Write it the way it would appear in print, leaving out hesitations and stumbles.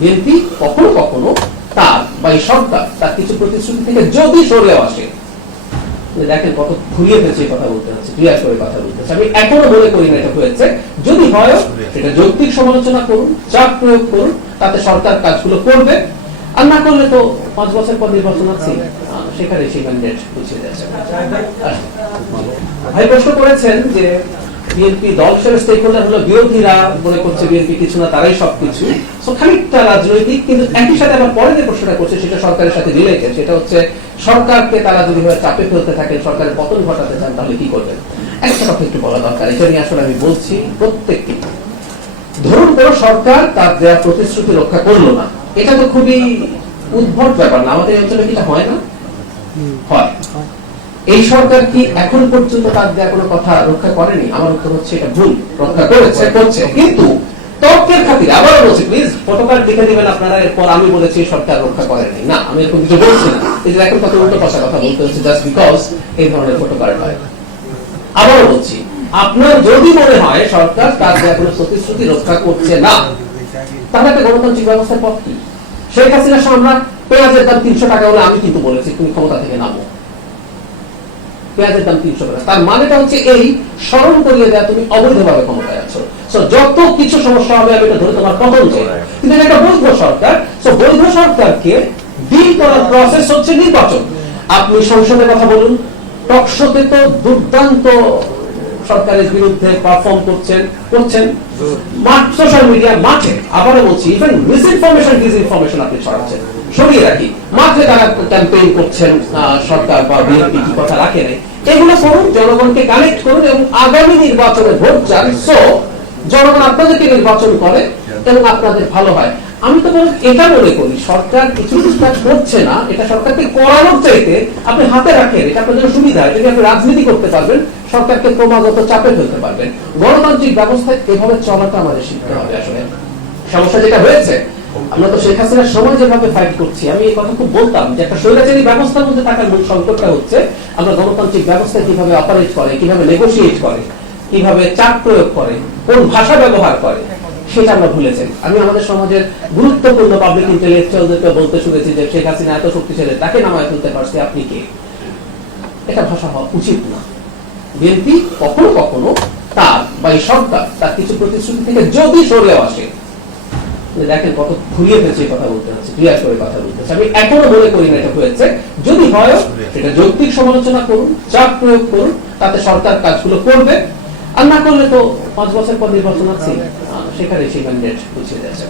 BNP কখনো কখনো তার বা এই সরকার তার কিছু প্রতিশ্রুতি থেকে যদি সরেও আসে, দেখেন কত ঘুরিয়ে ফেলছে কথা বলতে হচ্ছে, ক্লিয়ার করে কথা বলতে হচ্ছে। আমি এখনো মনে করি না এটা হয়েছে। যদি হয় সেটা যৌক্তিক সমালোচনা করুন, চাপ প্রয়োগ করুন, তাতে সরকার কাজগুলো করবে। আর না করলে তো 5 বছর পর নির্বাচন আছে, সেখানে সেই ম্যান্ডেট বুঝিয়ে যাচ্ছে। ভাই প্রশ্ন করেছেন যে বিএনপি দল হিসেবে স্টেক হোল্ডার হলো বিরোধীরা মনে করছে বিএনপি কিছু না, তারাই সবকিছু। সো খানিকটা রাজনৈতিক, কিন্তু একই সাথে আবার পরে যে প্রশ্নটা করছে সেটা সরকারের সাথে রিলেটেড। সেটা হচ্ছে সরকারকে তারা যদি চাপে ফেলতে থাকেন, সরকারের পতন ঘটাতে চান, তাহলে কি করবেন? একটা কথা একটু বলা দরকার, এটা নিয়ে আসলে আমি বলছি প্রত্যেককে। ধরুন কোন সরকার তার দেওয়া প্রতিশ্রুতি রক্ষা করলো না, এটা তো খুবই উদ্ভট ব্যাপার না? আমাদের অঞ্চলে কি হয় না? হয়। এই সরকার কি এখন পর্যন্ত তার দেওয়া কোনো কথা রক্ষা করেনি? আমার উত্তর হচ্ছে এটা ভুল। রক্ষা করেছে, করছে, কিন্তু তর্কের খাতিরে আবারও বলছি, প্লিজ ফটোকার্ড লিখে দিবেন আপনারা, এরপর আমি বলেছি সরকার রক্ষা করেনি। না, আমি এরকম কিছু বলছি না। এই যে এখন কত উল্টো পাশা কথা বলতে হচ্ছে জাস্ট বিকজ এই ধরনের ফটোকার্ড হয়। আবারও বলছি, আপনার যদি মনে হয় সরকার তার দেওয়া কোনো প্রতিশ্রুতি রক্ষা করছে না, তাহলে একটা গণতান্ত্রিক ব্যবস্থার পথ কি? শেখ হাসিনার সামনে পেঁয়াজের দাম 300 টাকা হলে আমি কিন্তু বলেছি তুমি ক্ষমতা থেকে নামো। পেঁয়াজের দাম 300 টাকা, তার মানেটা হচ্ছে এই স্মরণ করিয়ে দেয়া তুমি অবৈধভাবে ক্ষমতায় আছো। যত কিছু সমস্যা হবে আমি এটা ধরে তোমার পতন চাই। কিন্তু একটা বৈধ সরকার, বৈধ সরকারকে ডিল করার প্রসেস হচ্ছে নির্বাচন। আপনি সংসদে কথা বলুন, টকশোতে তো দুর্দান্ত সরকারের বিরুদ্ধে পারফর্ম করছেন, সোশ্যাল মিডিয়া মাঠে, আবারও বলছি, ইভেন মিসইনফরমেশন ডিসইনফরমেশন আপনি ছড়াচ্ছেন, সরিয়ে রাখি, মাঠে তারা ক্যাম্পেইন করছেন সরকার বা বিএনপি কি কথা রাখে নাই। এগুলো করুন, জনগণকে কানেক্ট করুন এবং আগামী নির্বাচনে ভোট চান। সো জনগণ আপনাদেরকে নির্বাচন করে এবং আপনাদের ভালো হয়। আমি তো এটা মনে করি সরকার কিছু কাজ করছে না, এটা সরকারকে করানোর চাইতে আপনি হাতে রাখেন, এটা আপনার জন্য সুবিধা। এটা আপনি রাজনীতি করতে পারবেন, সরকারকে ক্রমাগত চাপে ফেলতে পারবেন। গণতান্ত্রিক ব্যবস্থায় এভাবে চলাটা আমাদের শিখতে হবে। আসলে সমস্যা যেটা হয়েছে, আমরা তো শেখ হাসিনার সময় যেভাবে ফাইট করছি, আমি এই কথা খুব বলতাম যে একটা স্বৈরাচারী ব্যবস্থার মধ্যে থাকার মূল সংকটটা হচ্ছে আমরা গণতান্ত্রিক ব্যবস্থায় কিভাবে অপারেট করে, কিভাবে নেগোসিয়েট করে, কিভাবে চাপ প্রয়োগ করে, কোন ভাষা ব্যবহার করে, সেটা আমরা ভুলেছি। আমি আমাদের সমাজের গুরুত্বপূর্ণ পাবলিক ইন্টেলেকচুয়ালদেরকে বলতে শুনেছি যে শেখ হাসিনা এত শক্তিশালী, তাকে নামায় তুলতে পারছে, আপনি কে? এটা ভাষা হওয়া উচিত না। বিএনপি কখনো কখনো তার বা এই সরকার তার কিছু প্রতিশ্রুতি থেকে যদি সরেও আসে, দেখেন কত ঘুরিয়ে ফেলছে কথা বলতে হচ্ছে, ক্লিয়ার করে কথা বলতে হচ্ছে। আমি এখনো মনে করি না এটা হয়েছে। যদি হয় সেটা যৌক্তিক সমালোচনা করুন, চাপ প্রয়োগ করুন, তাতে সরকার কাজগুলো করবে। আর না করলে তো 5 বছর পর নির্বাচন আছে, সেখানে সেই ম্যান্ডেট বুঝিয়ে যাচ্ছে।